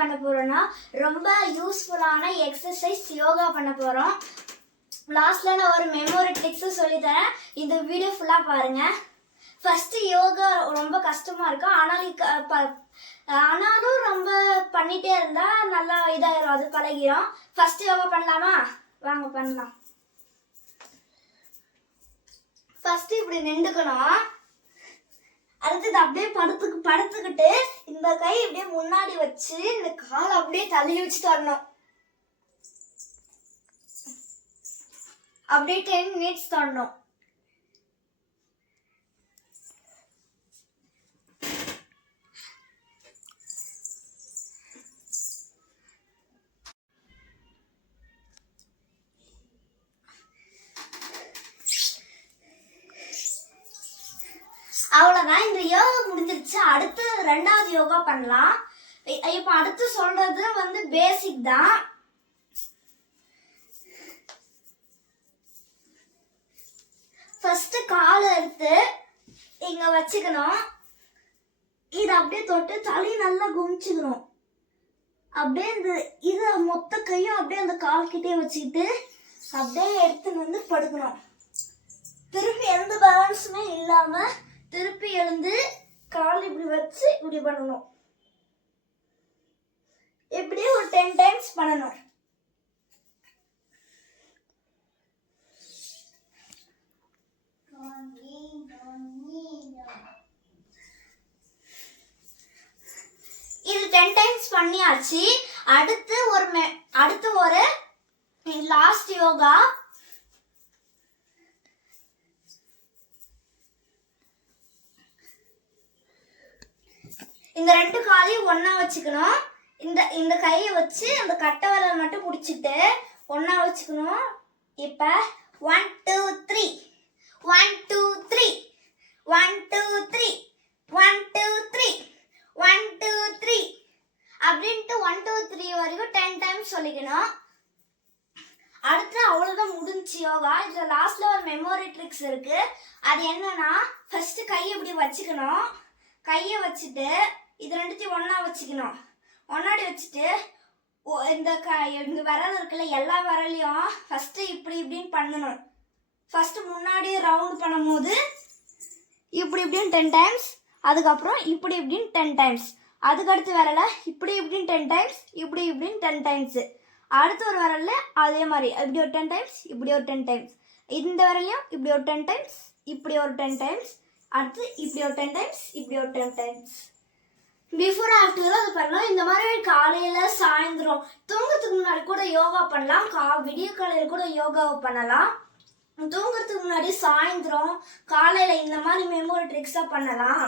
பண்ண போறோம்னா ரொம்ப யூஸ்ஃபுல்லான எக்ஸசைஸ் யோகா பண்ண போறோம். லாஸ்ட்ல நான் ஒரு மெமரி ட்ரிக்ஸ் சொல்லி தரேன். இந்த வீடியோ ஃபுல்லா பாருங்க. ஃபர்ஸ்ட் யோகா ரொம்ப கஷ்டமா இருக்கும். ஆனாலும் ரொம்ப பண்ணிட்டே இருந்தா நல்லா இதாயிரும், அது பழகிரும். ஃபர்ஸ்ட் யோகா பண்ணலாமா? வாங்க பண்ணலாம். ஃபர்ஸ்ட் இப்படி நின்றுக்கணும். அடுத்தது அப்படியே படுத்துக்கிட்டு இந்த கை அப்படியே முன்னாடி வச்சு இந்த காலை அப்படியே தள்ளி வச்சுட்டு வரணும். அப்படியே 10 மினிட்ஸ் தொடணும். அவ்வளவுதான், இந்த யோகா முடிஞ்சிருச்சு. அடுத்து 2வது யோகா பண்ணலாம். இப்ப அடுத்து சொல்றது வந்து பேசிக் தான். ஃபர்ஸ்ட் காலை எடுத்து இங்க வச்சுக்கணும். இத அப்படியே தொட்டு தலை நல்லா குமிச்சுக்கணும். அப்படியே இது மொத்த கையும் அப்படியே அந்த கால் கிட்டே வச்சுக்கிட்டு அப்படியே எடுத்து வந்து படுக்கணும். திருப்பி எந்த பேலன்ஸுமே இல்லாம திருப்பி எழுந்து கால் இப்படி வச்சு இப்படி பண்ணணும். இப்படி ஒரு 10 டைம்ஸ் பண்ணணும். இது 10 டைம்ஸ் பண்ணியாச்சு. அடுத்து ஒரு லாஸ்ட் யோகா. இந்த 2 காலையும் ஒண்ணா வச்சுக்கணும். இந்த கையை வச்சு அந்த கட்டை விரல் மட்டும் பிடிச்சிட்டு ஒண்ணா வச்சுக்கணும். இப்ப 1 2 3 1 2 3 1 2 3 1 2 3 1 2 3 அப்படின்ட்டு 1 2 3 வரைக்கும் 10 டைம்ஸ் சொல்லிக்கணும். அடுத்து அவ்வளவுதான், முடிஞ்சு யோகா. இதுல லாஸ்ட்ல ஒரு மெமரி ட்ரிக்ஸ் இருக்கு. அது என்னன்னா, ஃபர்ஸ்ட் கையை இப்படி வச்சுக்கணும். கையை வச்சுட்டு இது ரெண்டுத்தையும் ஒண்ணா வச்சுக்கணும். ஒன்னாடி வச்சுட்டு இந்த விரல் இருக்குல்ல, எல்லா விரலையும் ஃபர்ஸ்ட் இப்படி இப்படின்னு பண்ணணும். ஃபர்ஸ்ட் முன்னாடி ரவுண்ட் பண்ணும்போது இப்படி இப்படின்னு 10 டைம்ஸ், அதுக்கப்புறம் இப்படி இப்படின்னு 10 டைம்ஸ், அதுக்கடுத்து விரல இப்படி இப்படின்னு 10 டைம்ஸ், இப்படி இப்படின்னு 10 டைம்ஸ், அடுத்த ஒரு விரல்ல அதே மாதிரி இப்படி ஒரு 10 டைம்ஸ், இப்படி ஒரு 10 டைம்ஸ், இந்த விரலையும் இப்படி ஒரு 10 டைம்ஸ், இப்படி ஒரு 10 டைம்ஸ், அடுத்து இப்படி ஒரு 10 டைம்ஸ், இப்படி ஒரு 10 டைம்ஸ். பிஃபோர் ஆஃப்டர் அது பண்ணலாம். இந்த மாதிரி காலையில சாயந்தரம் தூங்குறதுக்கு முன்னாடி கூட யோகா பண்ணலாம். விடிய காலையில கூட யோகாவை பண்ணலாம். தூங்குறதுக்கு முன்னாடி சாயந்தரம் காலையில இந்த மாதிரி மெமரி ட்ரிக்ஸா பண்ணலாம்.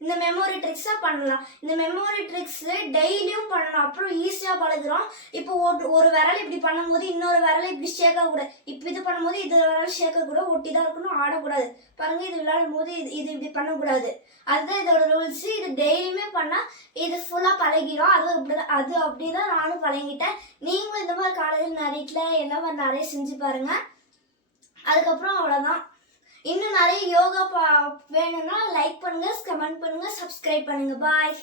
இந்த மெமரி ட்ரிக்ஸ் டெய்லியும் பண்ணணும். அப்புறம் ஈஸியா பழகுறோம். இப்போ ஒரு விரல் இப்படி பண்ணும்போது இன்னொரு விரலை இப்படி ஷேக்க கூடாது. இப்போ இது பண்ணும்போது இது விரல் ஷேக்க கூட ஒட்டி தான் இருக்கணும், ஆடக்கூடாது. பாருங்க, இது விளையாடும் போது இது இப்படி பண்ணக்கூடாது. அதுதான் இதோட ரூல்ஸ். இது டெய்லியுமே பண்ணா இது ஃபுல்லா பழகிடும். அது அப்படிதான் நானும் பழகிட்டேன். நீங்களும் இந்த மாதிரி காலையில் நிறைய செஞ்சு பாருங்க. அதுக்கப்புறம் அவ்வளவுதான். இன்னும் நிறைய யோகா வேணும்னா லைக் பண்ணுங்க, கமெண்ட் பண்ணுங்க, சப்ஸ்கிரைப் பண்ணுங்க. பாய்.